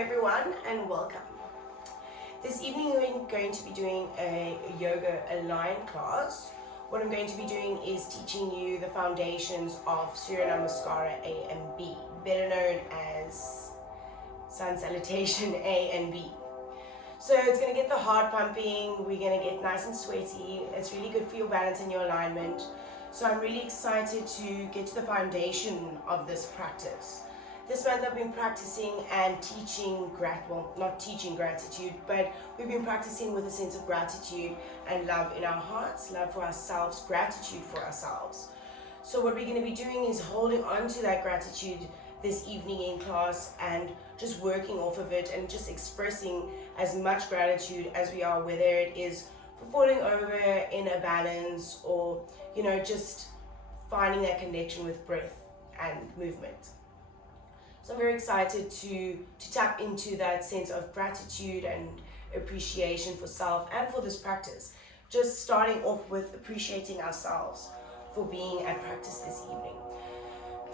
everyone and welcome. This evening we're going to be doing a yoga align class. What I'm going to be doing is teaching you the foundations of Surya Namaskar A and B, better known as Sun Salutation A and B. So it's going to get the heart pumping, we're going to get nice and sweaty. It's really good for your balance and your alignment. So I'm really excited to get to the foundation of this practice. This month I've been practicing and teaching, not teaching gratitude, but we've been practicing with a sense of gratitude and love in our hearts, love for ourselves, gratitude for ourselves. So what we're going to be doing is holding on to that gratitude this evening in class and just working off of it and just expressing as much gratitude as we are, whether it is for falling over in a balance or, just finding that connection with breath and movement. So I'm very excited to tap into that sense of gratitude and appreciation for self and for this practice. Just starting off with appreciating ourselves for being at practice this evening.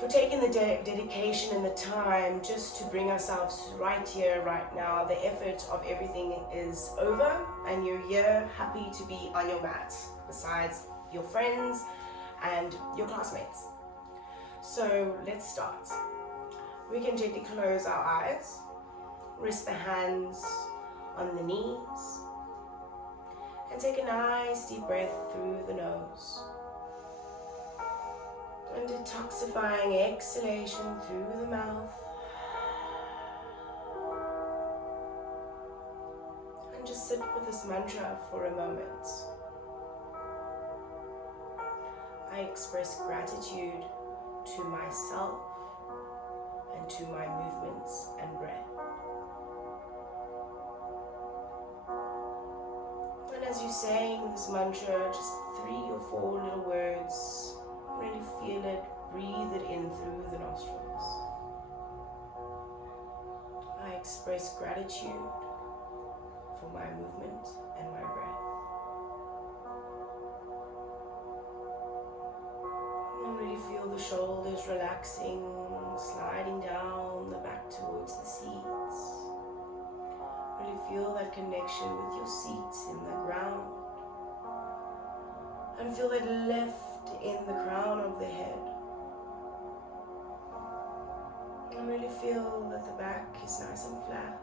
For taking the dedication and the time just to bring ourselves right here, right now. The effort of everything is over and you're here happy to be on your mat besides your friends and your classmates. So let's start. We can gently close our eyes, rest the hands on the knees, and take a nice deep breath through the nose. And detoxifying exhalation through the mouth. And just sit with this mantra for a moment. I express gratitude to myself and to my movements and breath. And as you're saying this mantra, just 3 or 4 little words, really feel it, breathe it in through the nostrils. I express gratitude for my movement and my breath. And really feel the shoulders relaxing, sliding down the back towards the seats. Really feel that connection with your seats in the ground. And feel that lift in the crown of the head. And really feel that the back is nice and flat.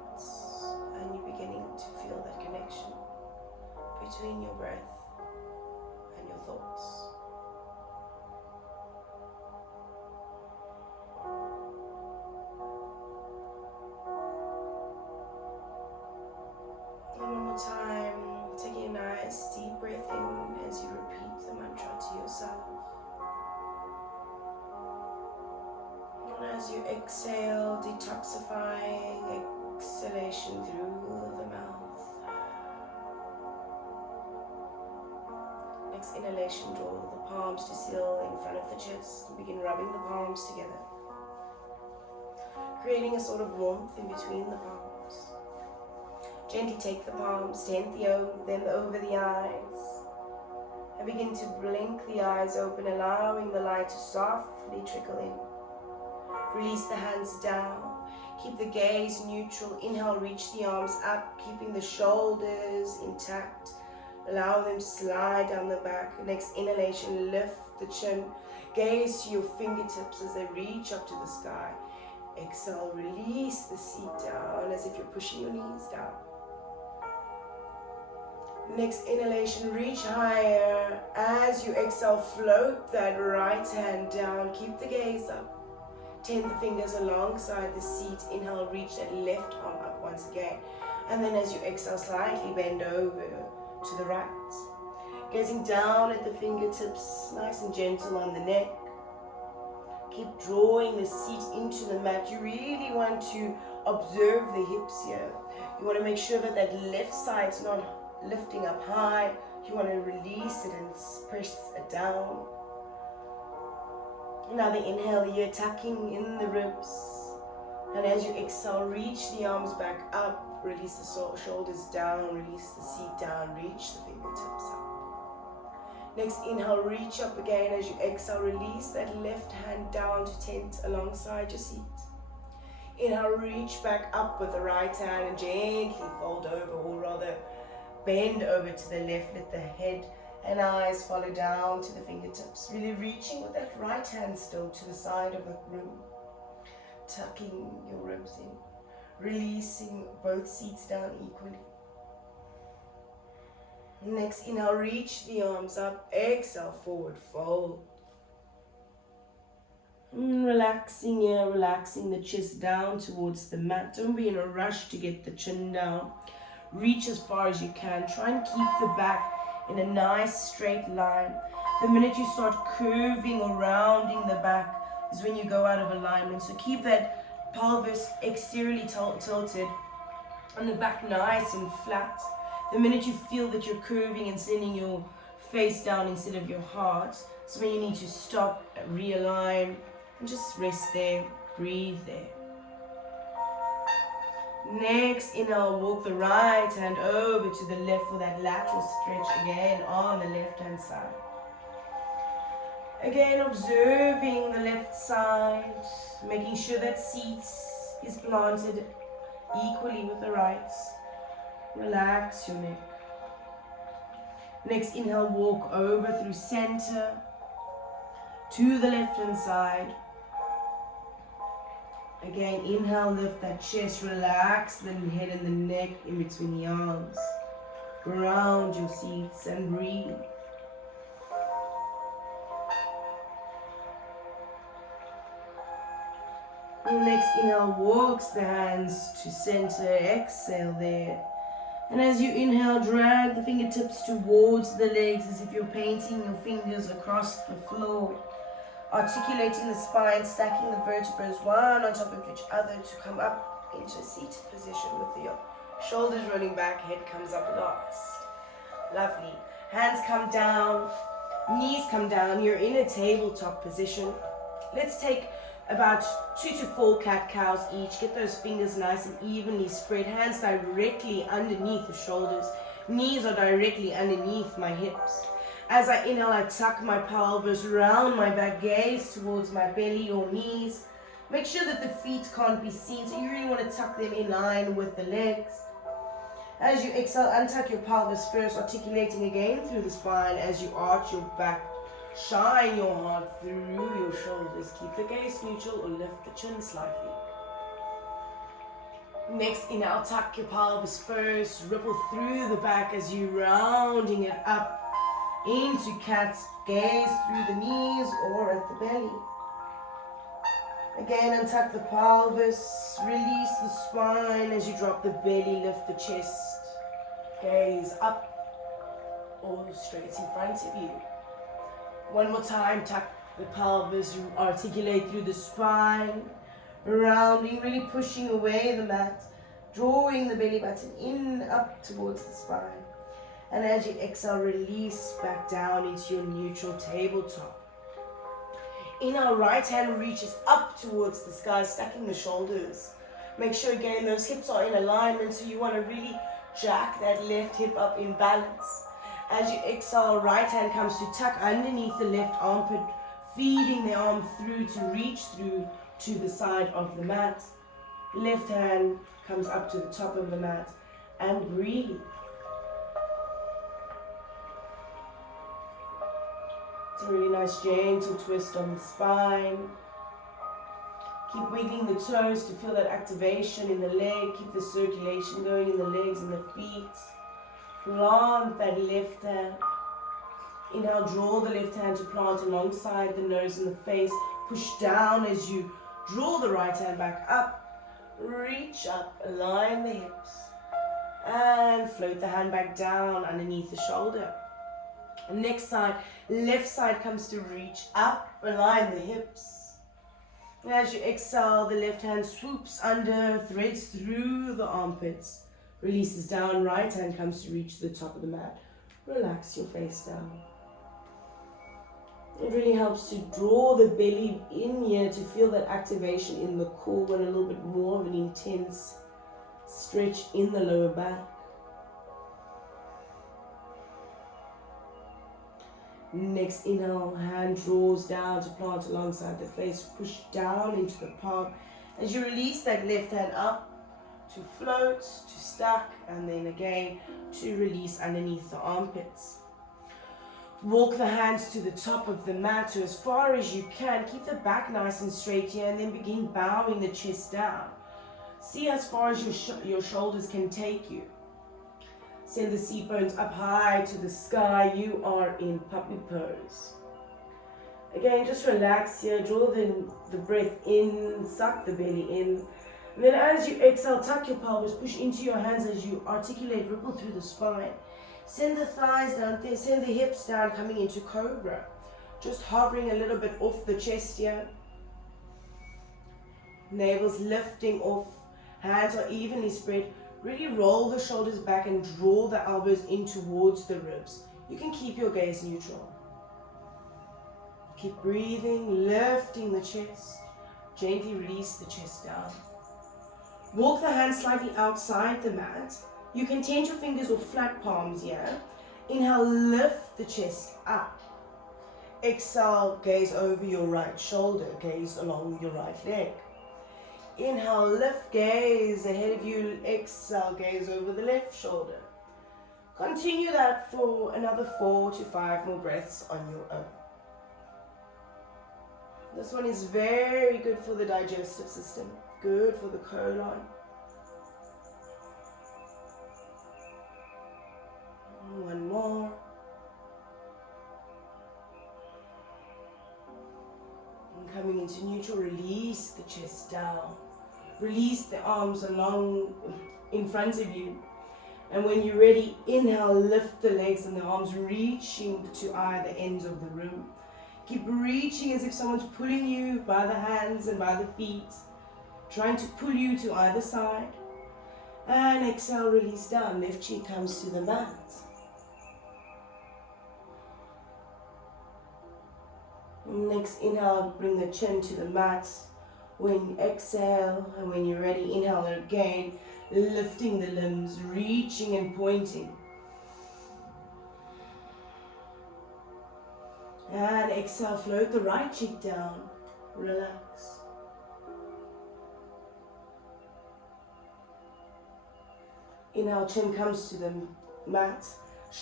And you're beginning to feel that connection between your breath and your thoughts. One more time, taking a nice deep breath in as you repeat the mantra to yourself. And as you exhale, detoxifying exhalation through the mouth. Next inhalation, draw the palms to seal in front of the chest and begin rubbing the palms together, creating a sort of warmth in between the palms. Gently take the palms, tent them over the eyes, and begin to blink the eyes open, allowing the light to softly trickle in. Release the hands down. Keep the gaze neutral. Inhale, reach the arms up, keeping the shoulders intact. Allow them to slide down the back. Next inhalation, lift the chin. Gaze to your fingertips as they reach up to the sky. Exhale, release the seat down as if you're pushing your knees down. Next inhalation, reach higher. As you exhale, float that right hand down. Keep the gaze up. Tent the fingers alongside the seat. Inhale, reach that left arm up once again. And then as you exhale, slightly bend over to the right. Gazing down at the fingertips, nice and gentle on the neck. Keep drawing the seat into the mat. You really want to observe the hips here. You want to make sure that that left side's not lifting up high. You want to release it and press it down. Another inhale here, tucking in the ribs. And as you exhale, reach the arms back up. Release the shoulders down. Release the seat down. Reach the fingertips up. Next inhale, reach up again. As you exhale, release that left hand down to tent alongside your seat. Inhale, reach back up with the right hand and gently fold over, or rather bend over to the left. Let the head and eyes follow down to the fingertips. Really reaching with that right hand still to the side of the room. Tucking your ribs in. Releasing both seats down equally. Next, inhale, reach the arms up. Exhale, forward fold. Relaxing here, relaxing the chest down towards the mat. Don't be in a rush to get the chin down. Reach as far as you can. Try and keep the back in a nice straight line. The minute you start curving or rounding the back is when you go out of alignment. So keep that pelvis exteriorly tilted and the back nice and flat. The minute you feel that you're curving and sending your face down instead of your heart, so when you need to stop, realign, and just rest there, breathe there. Next, inhale, walk the right hand over to the left for that lateral stretch again on the left hand side. Again, observing the left side, making sure that seat is planted equally with the right. Relax your neck. Next, inhale, walk over through center to the left hand side. Again, inhale, lift that chest, relax the head and the neck in between the arms. Ground your seats and breathe. Next, inhale, walks the hands to center, exhale there. And as you inhale, drag the fingertips towards the legs as if you're painting your fingers across the floor. Articulating the spine, stacking the vertebrae one on top of each other to come up into a seated position with your shoulders rolling back, head comes up last. Lovely. Hands come down, knees come down. You're in a tabletop position. Let's take about 2 to 4 cat-cows each. Get those fingers nice and evenly spread. Hands directly underneath the shoulders. Knees are directly underneath my hips. As I inhale, I tuck my pelvis around my back, gaze towards my belly or knees. Make sure that the feet can't be seen, so you really want to tuck them in line with the legs. As you exhale, untuck your pelvis first, articulating again through the spine as you arch your back. Shine your heart through your shoulders. Keep the gaze neutral or lift the chin slightly. Next, inhale, tuck your pelvis first, ripple through the back as you rounding it up into cat's gaze through the knees or at the belly. Again, untuck the pelvis, release the spine as you drop the belly, lift the chest, gaze up or straight in front of you. One more time, tuck the pelvis, articulate through the spine, rounding, really pushing away the mat, drawing the belly button in, up towards the spine. And as you exhale, release back down into your neutral tabletop. Inhale, right hand reaches up towards the sky, stacking the shoulders. Make sure again those hips are in alignment, so you want to really jack that left hip up in balance. As you exhale, right hand comes to tuck underneath the left armpit, feeding the arm through to reach through to the side of the mat. Left hand comes up to the top of the mat and breathe. It's a really nice gentle twist on the spine. Keep wiggling the toes to feel that activation in the leg. Keep the circulation going in the legs and the feet. Plant that left hand. Inhale, draw the left hand to plant alongside the nose and the face. Push down as you draw the right hand back up. Reach up, align the hips. And float the hand back down underneath the shoulder. Next side, left side comes to reach up, align the hips. As you exhale, the left hand swoops under, threads through the armpits. Releases down, right hand comes to reach the top of the mat. Relax your face down. It really helps to draw the belly in here to feel that activation in the core and a little bit more of an intense stretch in the lower back. Next inhale, hand draws down to plant alongside the face. Push down into the palm As you release that left hand up, to float, to stack, and then again to release underneath the armpits. Walk the hands to the top of the mat to as far as you can. Keep the back nice and straight here, and then begin bowing the chest down. See as far as your shoulders can take you. Send the seat bones up high to the sky. You are in puppy pose. Again, just relax here. Draw the breath in, suck the belly in. And then as you exhale, tuck your pelvis, push into your hands as you articulate, ripple through the spine. Send the thighs down, send the hips down, coming into cobra. Just hovering a little bit off the chest here. Navel's lifting off, hands are evenly spread. Really roll the shoulders back and draw the elbows in towards the ribs. You can keep your gaze neutral. Keep breathing, lifting the chest. Gently release the chest down. Walk the hands slightly outside the mat. You can tend your fingers or flat palms here. Inhale, lift the chest up. Exhale, gaze over your right shoulder, gaze along your right leg. Inhale, lift, gaze ahead of you. Exhale, gaze over the left shoulder. Continue that for another 4 to 5 more breaths on your own. This one is very good for the digestive system, good for the colon. One more. And coming into neutral, release the chest down. Release the arms along in front of you. And when you're ready, inhale, lift the legs and the arms, reaching to either ends of the room. Keep reaching as if someone's pulling you by the hands and by the feet, trying to pull you to either side. And exhale, release down. Left cheek comes to the mat. Next inhale, bring the chin to the mat. When you exhale, and when you're ready, inhale again, lifting the limbs, reaching and pointing. And exhale, float the right cheek down, relax. Inhale, chin comes to the mat,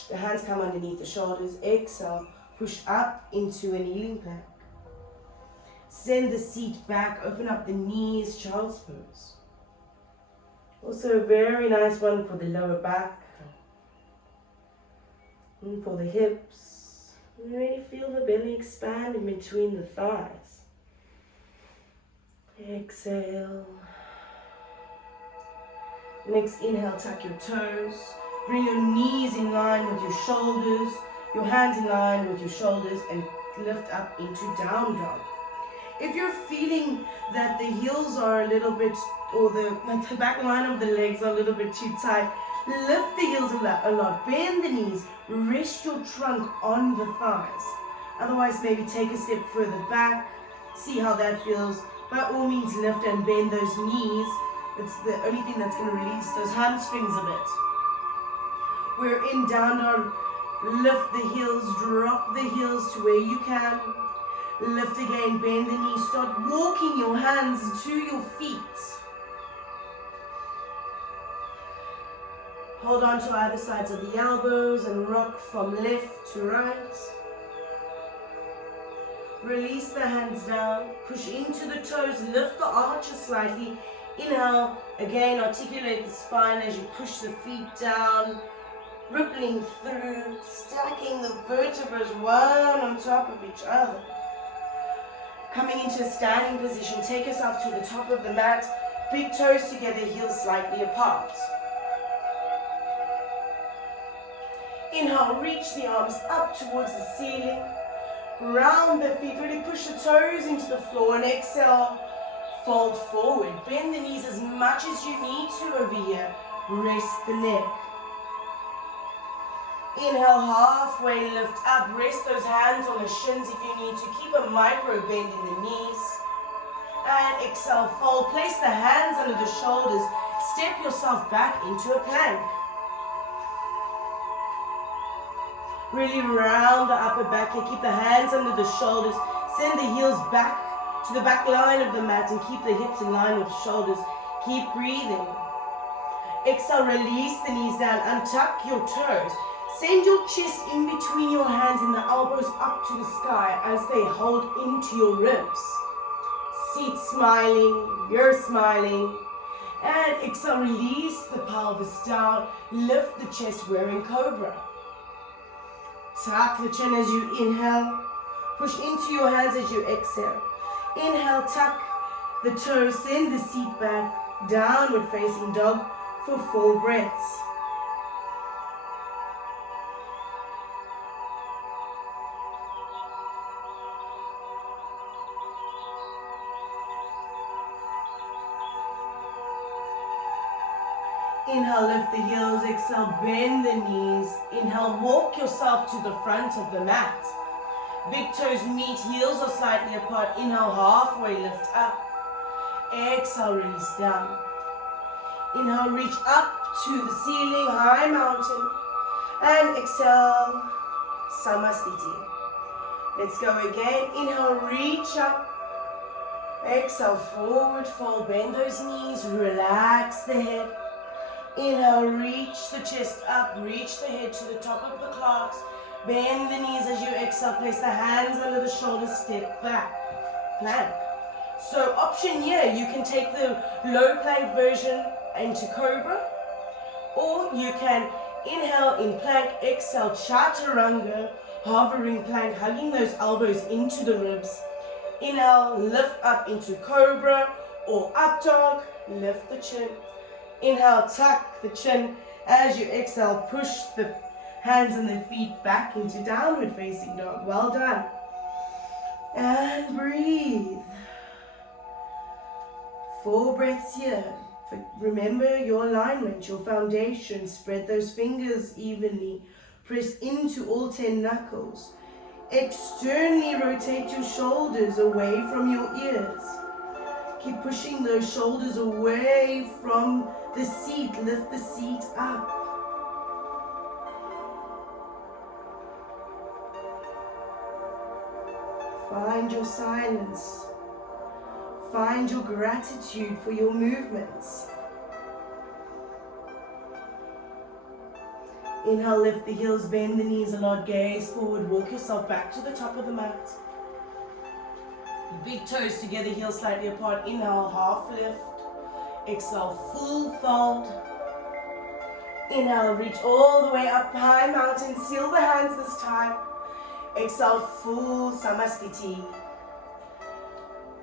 the hands come underneath the shoulders. Exhale, push up into a kneeling plank. Send the seat back, open up the knees, child's pose. Also a very nice one for the lower back, and for the hips. Really feel the belly expand in between the thighs. Exhale. Next inhale, tuck your toes. Bring your knees in line with your shoulders, your hands in line with your shoulders, and lift up into down dog. If you're feeling that the heels are a little bit, or the back line of the legs are a little bit too tight, lift the heels a lot, bend the knees, rest your trunk on the thighs. Otherwise, maybe take a step further back, see how that feels. By all means, lift and bend those knees. It's the only thing that's going to release those hamstrings a bit. We're in down dog. Lift the heels, drop the heels to where you can. Lift again, bend the knees. Start walking your hands to your feet. Hold on to either sides of the elbows and rock from left to right. Release the hands down. Push into the toes. Lift the arches slightly. Inhale. Again, articulate the spine as you push the feet down. Rippling through. Stacking the vertebrae one on top of each other. Coming into a standing position. Take yourself to the top of the mat. Big toes together, heels slightly apart. Inhale, reach the arms up towards the ceiling. Ground the feet, really push the toes into the floor, and exhale, fold forward. Bend the knees as much as you need to over here. Rest the neck. Inhale, halfway lift up. Rest those hands on the shins if you need to. Keep a micro bend in the knees. And exhale, fold. Place the hands under the shoulders. Step yourself back into a plank. Really round the upper back here. Keep the hands under the shoulders. Send the heels back to the back line of the mat and keep the hips in line with the shoulders. Keep breathing. Exhale, release the knees down, untuck your toes. Send your chest in between your hands and the elbows up to the sky as they hold into your ribs. Seat smiling, you're smiling. And exhale, release the pelvis down, lift the chest, we're in cobra. Tuck the chin as you inhale, push into your hands as you exhale. Inhale, tuck the toes, send the seat back, downward facing dog for 4 breaths. Inhale, lift the heels, exhale, bend the knees. Inhale, walk yourself to the front of the mat. Big toes meet, heels are slightly apart. Inhale, halfway lift up. Exhale, release down. Inhale, reach up to the ceiling, high mountain. And exhale, Samastiti. Let's go again. Inhale, reach up. Exhale, forward fold. Bend those knees, relax the head. Inhale, reach the chest up, reach the head to the top of the class. Bend the knees as you exhale, place the hands under the shoulders, step back, plank. So option here, you can take the low plank version into cobra, or you can inhale in plank, exhale, chaturanga, hovering plank, hugging those elbows into the ribs. Inhale, lift up into cobra or up dog, lift the chin. Inhale, tuck the chin. As you exhale, push the hands and the feet back into downward facing dog. Well done. And breathe. 4 breaths here. Remember your alignment, your foundation. Spread those fingers evenly. Press into all 10 knuckles. Externally rotate your shoulders away from your ears. Keep pushing those shoulders away from the seat. Lift the seat up. Find your silence. Find your gratitude for your movements. Inhale, lift the heels, bend the knees a lot, gaze forward, walk yourself back to the top of the mat. Big toes together, heels slightly apart. Inhale, half lift. Exhale, full fold. Inhale, reach all the way up, high mountain. Seal the hands this time. Exhale, full Samastiti.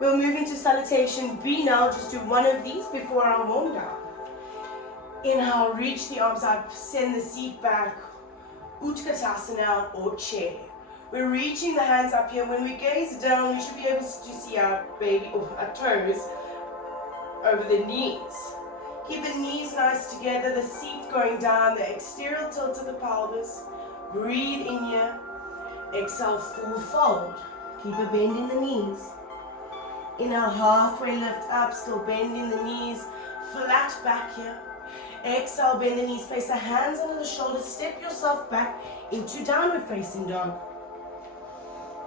We'll move into salutation B now. Just do one of these before our warm down. Inhale, reach the arms up, send the seat back. Utkatasana or chair. We're reaching the hands up here. When we gaze down, we should be able to see our baby or our toes over the knees. Keep the knees nice together, the seat going down, the exterior tilt of the pelvis. Breathe in here. Exhale, full fold. Keep a bend in the knees. Inhale, halfway lift up, still bending the knees. Flat back here. Exhale, bend the knees, place the hands under the shoulders, step yourself back into downward facing dog.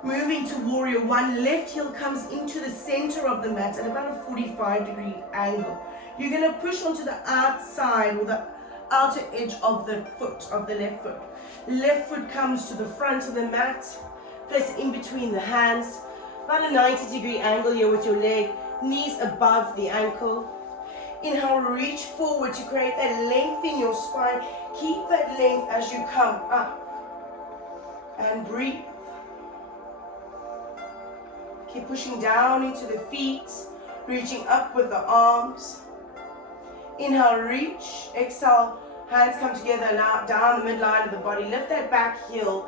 Moving to warrior one, left heel comes into the center of the mat at about a 45-degree angle. You're going to push onto the outside or the outer edge of the foot, of the left foot. Left foot comes to the front of the mat, place it in between the hands, about a 90-degree angle here with your leg, knees above the ankle. Inhale, reach forward to create that length in your spine. Keep that length as you come up. And breathe. Keep pushing down into the feet, reaching up with the arms. Inhale, reach. Exhale, hands come together now, down the midline of the body. Lift that back heel.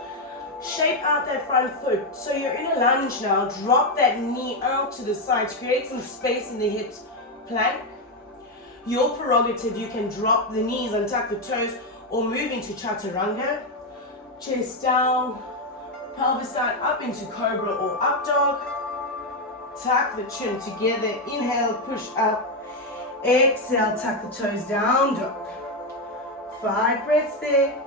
Shape out that front foot. So you're in a lunge now. Drop that knee out to the side to create some space in the hips. Plank. Your prerogative, you can drop the knees, untuck the toes, or move into chaturanga. Chest down, pelvis side up into cobra or up dog. Tuck the chin together. Inhale, push up. Exhale, tuck the toes down, dog. 5 breaths there.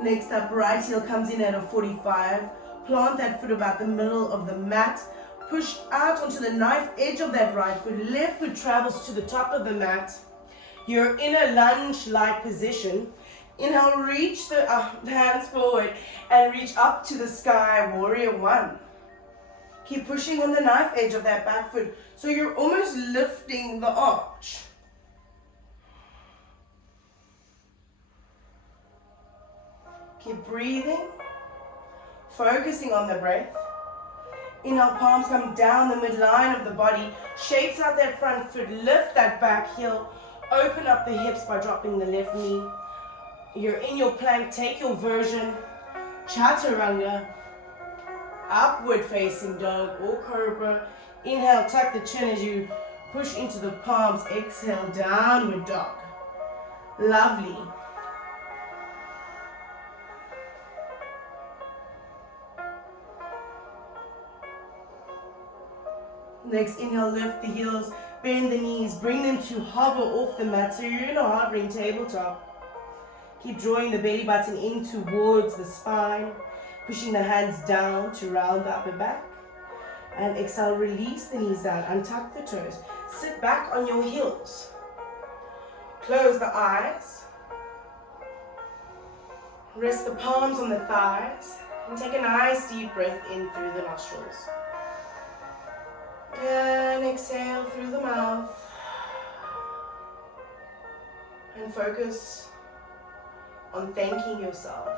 Next up, right heel comes in at a 45. Plant that foot about the middle of the mat. Push out onto the knife edge of that right foot. Left foot travels to the top of the mat. You're in a lunge-like position. Inhale, reach the hands forward and reach up to the sky, warrior one. Keep pushing on the knife edge of that back foot so you're almost lifting the arch. Keep breathing, focusing on the breath. Inhale, palms come down the midline of the body, shapes out that front foot, lift that back heel, open up the hips by dropping the left knee. You're in your plank, take your version, chaturanga, upward facing dog or cobra. Inhale, tuck the chin as you push into the palms, exhale, downward dog. Lovely. Next, inhale, lift the heels, bend the knees, bring them to hover off the mat so you're in a hovering tabletop. Keep drawing the belly button in towards the spine, pushing the hands down to round the upper back. And exhale, release the knees down, untuck the toes, sit back on your heels. Close the eyes, rest the palms on the thighs, and take a nice deep breath in through the nostrils. And exhale through the mouth. And focus on thanking yourself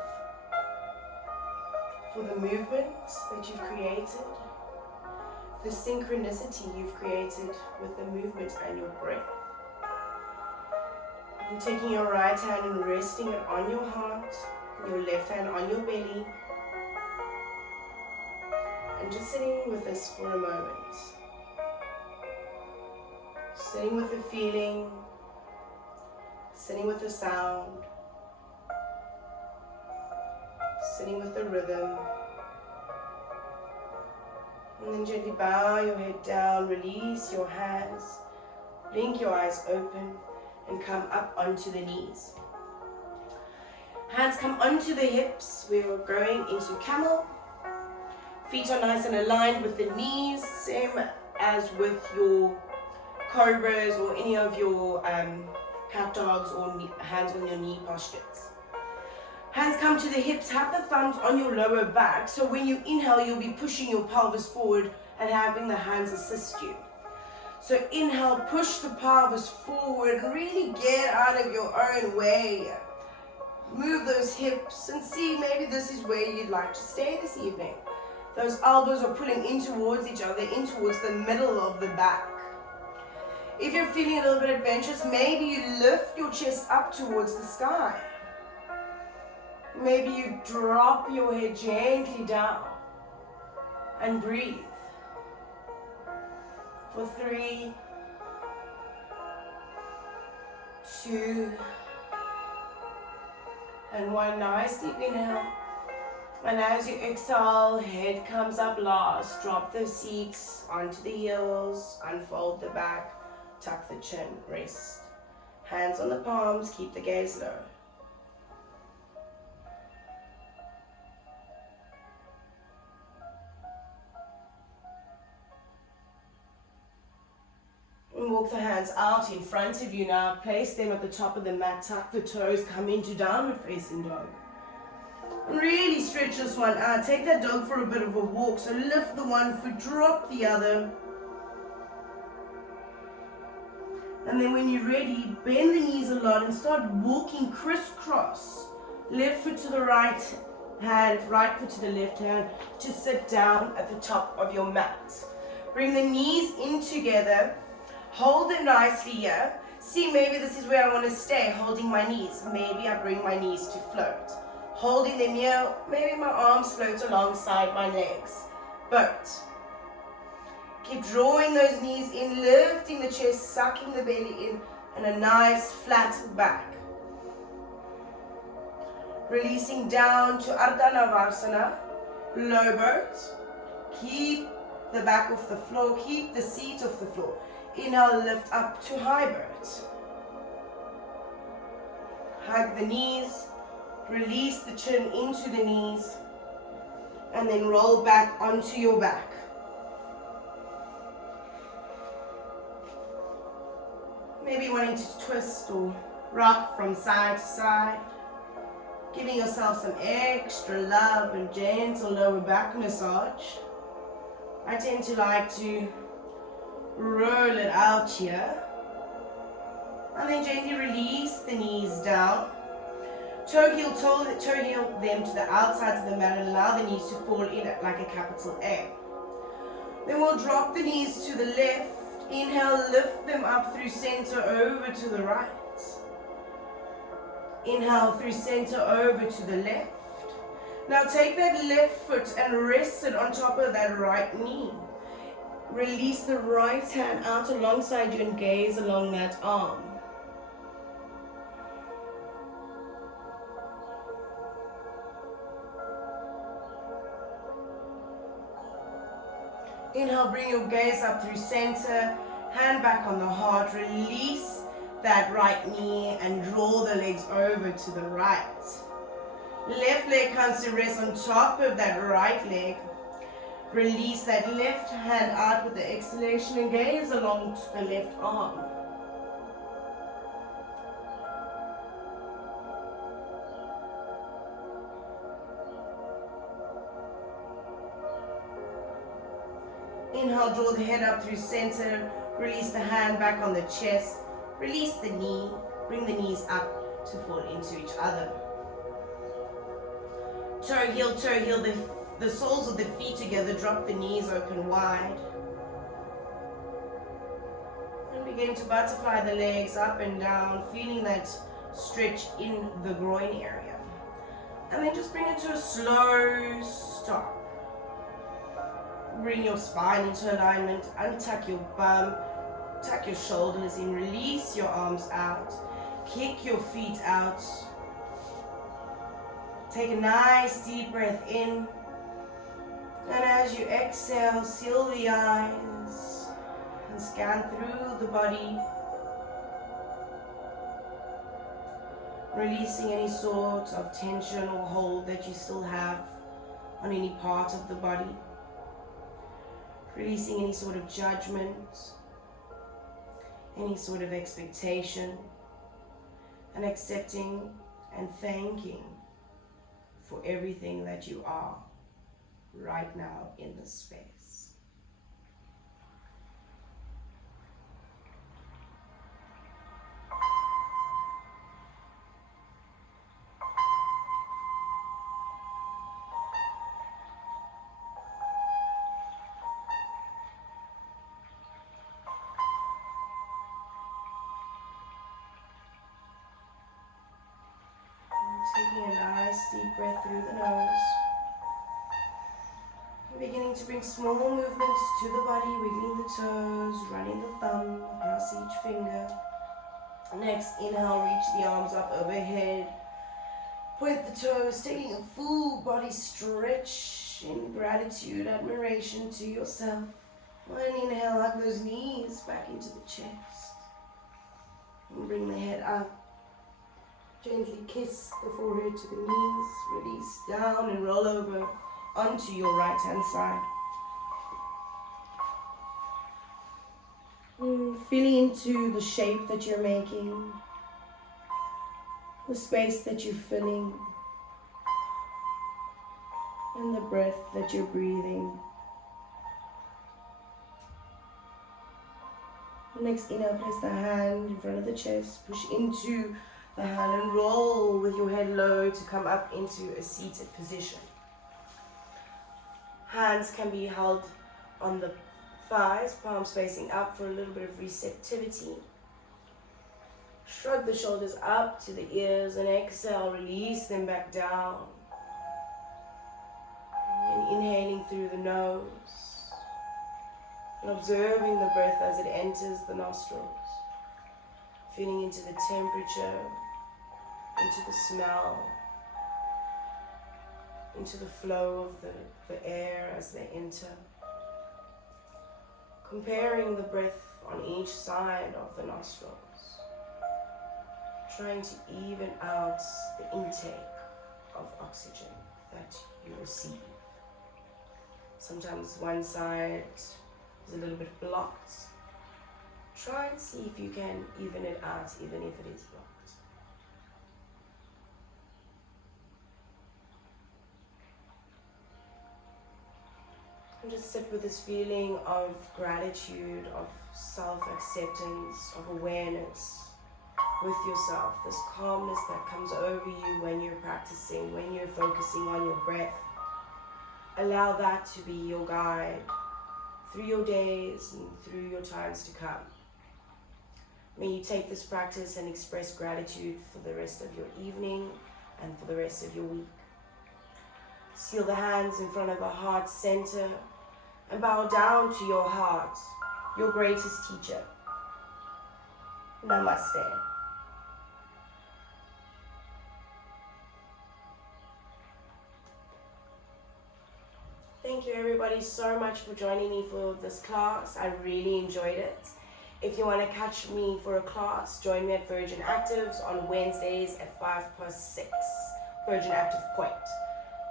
for the movements that you've created, the synchronicity you've created with the movement and your breath. And taking your right hand and resting it on your heart, your left hand on your belly, and just sitting with this for a moment. Sitting with the feeling, sitting with the sound, sitting with the rhythm. And then gently bow your head down, release your hands, blink your eyes open, and come up onto the knees. Hands come onto the hips. We're going into camel. Feet are nice and aligned with the knees, same as with your cobras or any of your cat dogs or hands on your knee postures. Hands come to the hips, have the thumbs on your lower back, so when you inhale you'll be pushing your pelvis forward and having the hands assist you. So inhale, push the pelvis forward, really get out of your own way. Move those hips and see maybe this is where you'd like to stay this evening. Those elbows are pulling in towards each other, in towards the middle of the back. If you're feeling a little bit adventurous, maybe you lift your chest up towards the sky. Maybe you drop your head gently down and breathe. For 3, 2, and 1. Nice deep inhale. And as you exhale, head comes up last. Drop the seat onto the heels, unfold the back. Tuck the chin, rest. Hands on the palms, keep the gaze low. And walk the hands out in front of you now. Place them at the top of the mat. Tuck the toes, come into downward facing dog. And really stretch this one out. Take that dog for a bit of a walk. So lift the one foot, drop the other. And then when you're ready, bend the knees a lot and start walking crisscross. Left foot to the right hand, right foot to the left hand, to sit down at the top of your mat. Bring the knees in together. Hold them nicely here. See, maybe this is where I want to stay, holding my knees. Maybe I bring my knees to float. Holding them here, maybe my arms float alongside my legs. But keep drawing those knees in, lifting the chest, sucking the belly in, and a nice flat back. Releasing down to Ardha Navasana, low boat. Keep the back off the floor, keep the seat off the floor. Inhale, lift up to high boat. Hug the knees, Release the chin into the knees. And then roll back onto your back. Maybe wanting to twist or rock from side to side. Giving yourself some extra love and gentle lower back massage. I tend to like to roll it out here. And then gently release the knees down. Toe heel them to the outsides of the mat and allow the knees to fall in like a capital A. Then we'll drop the knees to the left. Inhale, lift them up through center over to the right. Inhale through center over to the left. Now take that left foot and rest it on top of that right knee. Release the right hand out alongside you and gaze along that arm. Inhale, bring your gaze up through center, hand back on the heart, release that right knee and draw the legs over to the right. Left leg comes to rest on top of that right leg. Release that left hand out with the exhalation and gaze along the left arm. Inhale, draw the head up through center, release the hand back on the chest, release the knee, bring the knees up to fall into each other. Toe heel, the soles of the feet together, drop the knees open wide. And begin to butterfly the legs up and down, feeling that stretch in the groin area. And then just bring it to a slow stop. Bring your spine into alignment, untuck your bum, tuck your shoulders in, release your arms out, kick your feet out. Take a nice deep breath in, and as you exhale, seal the eyes and scan through the body, releasing any sort of tension or hold that you still have on any part of the body. Releasing any sort of judgment, any sort of expectation, and accepting and thanking for everything that you are right now in this space. Taking a nice deep breath through the nose. And beginning to bring small movements to the body, wiggling the toes, running the thumb across each finger. Next, inhale, reach the arms up overhead. Point the toes, taking a full body stretch in gratitude, admiration to yourself. And inhale, hug those knees back into the chest. And bring the head up. Gently kiss the forehead to the knees, release down and roll over onto your right hand side. Feeling into the shape that you're making, the space that you're filling, and the breath that you're breathing. Next, inhale, place the hand in front of the chest, push into the hand and roll with your head low to come up into a seated position. Hands can be held on the thighs, palms facing up for a little bit of receptivity. Shrug the shoulders up to the ears and exhale, release them back down. And inhaling through the nose and observing the breath as it enters the nostrils. Feeling into the temperature, into the smell, into the flow of the air as they enter. Comparing the breath on each side of the nostrils. Trying to even out the intake of oxygen that you receive. Sometimes one side is a little bit blocked. Try and see if you can even it out, even if it is blocked. And just sit with this feeling of gratitude, of self-acceptance, of awareness with yourself, this calmness that comes over you when you're practicing, when you're focusing on your breath. Allow that to be your guide through your days and through your times to come. May you take this practice and express gratitude for the rest of your evening and for the rest of your week. Seal the hands in front of the heart center and bow down to your heart, your greatest teacher. Namaste. Thank you everybody so much for joining me for this class. I really enjoyed it. If you want to catch me for a class, join me at Virgin Actives on Wednesdays at 6:05, Virgin Active Point.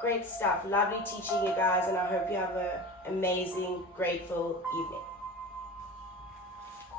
Great stuff. Lovely teaching you guys, and I hope you have an amazing, grateful evening.